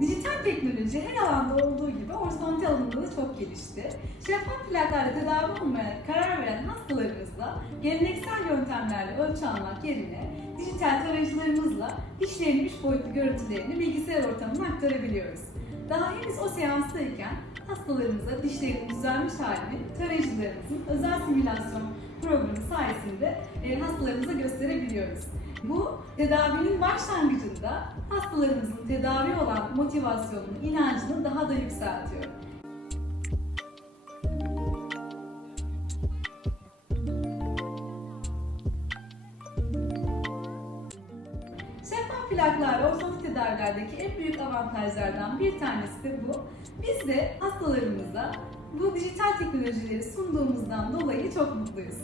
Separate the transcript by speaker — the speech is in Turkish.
Speaker 1: Dijital teknoloji her alanda olduğu gibi ortodonti alanında da çok gelişti. Şeffaf plaklarla tedavi olmaya karar veren hastalarımızla geleneksel yöntemlerle ölçü almak yerine dijital tarayıcılarımızla üç boyutlu görüntülerini bilgisayar ortamına aktarabiliyoruz. Daha henüz o seanstayken hastalarımıza dişlerin düzelmiş halini tarayıcılarımızın özel simülasyon programı sayesinde e, hastalarımıza gösterebiliyoruz. Bu tedavinin başlangıcında hastalarımızın tedavi olan motivasyonunu, inancını daha da yükseltiyor. Şeffaf plaklar ve ortodontik tedavilerdeki en büyük avantajlardan bir tanesi de bu. Biz de hastalarımıza bu dijital teknolojileri sunduğumuzdan dolayı çok mutluyuz.